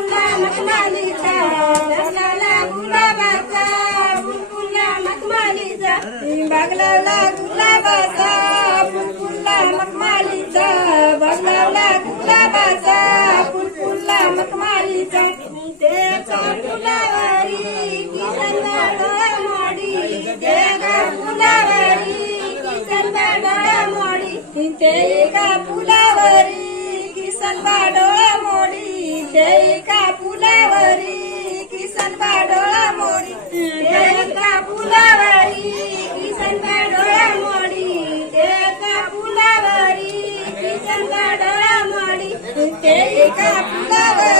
बुलबुला मतमालीचा नसला गुलाबाचा बुलबुला मतमालीचा बागलावला गुलाबाचा बुलबुला मतमालीचा बागलावला गुलाबाचा बुलबुला मतमालीचा देगा फुलावारी किसन बाबा मोडी. देगा फुलावारी किसन बाबा मोडी. ते Capitales.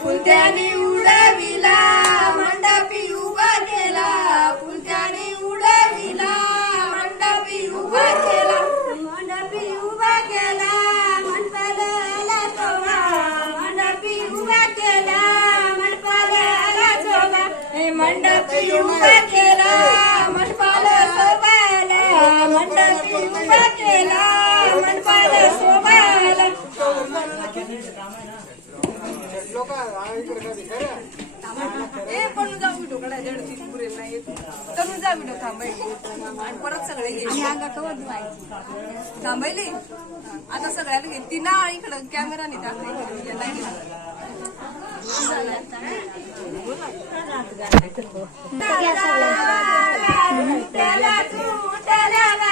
केला उडविला मंडपी उभा केला. कुत्यानी उडविला मंडपी उभा केला. मंडपी उभा केला मनपाला चोगा मंडपी उभा केला मनपाला चोगा हे मंडपी उभा केला मंडपाला शोभाला मंडपी उभा केला ए पण जा व्हिडिओ काढा जडती पुरेल नाही करून जा व्हिडिओ थांबायला आणि परत सगळे घे थांबायले आता सगळ्याला घे ती ना इकडं कॅमेराने टाकले त्याला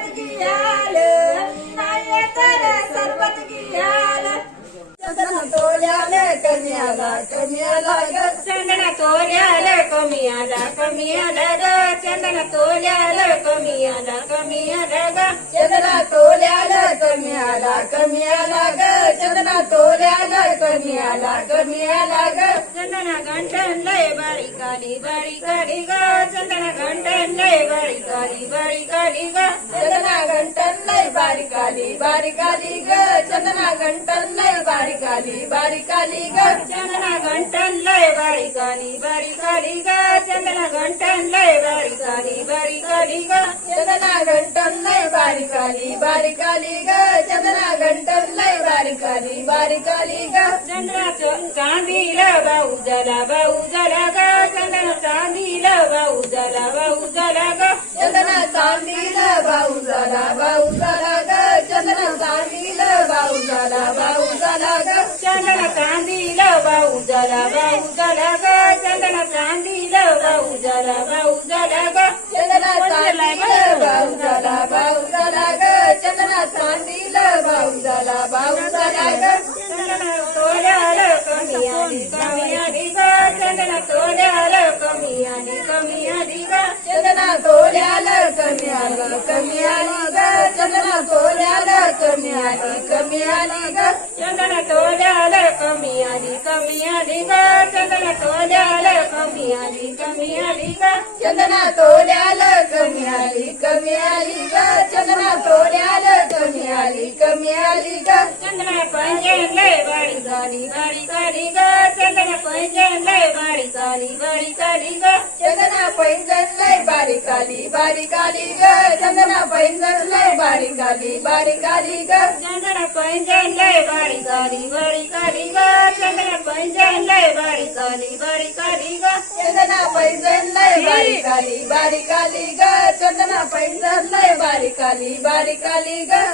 सरबत घियाल मी नाही तर सरबत घियाल tolia la comia da comia da da chandana tolia la comia da comia da da chandana tolia la comia da comia la ga chandana tolia la comia la comia la ga chandana gandan lai bari kali bari kali ga chandana gandan lai bari kali bari kali ga chandana gandan बारिकाली बारिकाली ग चंदना घंटन लय बारिकाली बारिकाली ग चंदना घंटन लय बारिकाली बारिकाली ग चंदना घंटन लय बारिकाली बारिकाली ग चंदना घंटन लय बारिकाली बारिकाली ग चंदना घंटन लय बारिकाली बारिकाली ग चंदना चांदीला भाऊ झाला भाऊ झाला ग चंदना चांदीला भाऊ झाला भाऊ झाला ग चंदना कमी आली ग चंदना सोन्याला कमी आली कमी आली ग. आली बारीक आली ग चंदना पैंजन लय बारीक आली बारीक आली ग. चंदना पैंजन लय बारीक आली बारीक आली ग. चंदना पैंजन लय बारीक आली बारीक आली ग. चंदना पैंजन लय बारीक आली बारीक आली ग. चंदना पैंजन लय बारीक आली बारीक आली ग.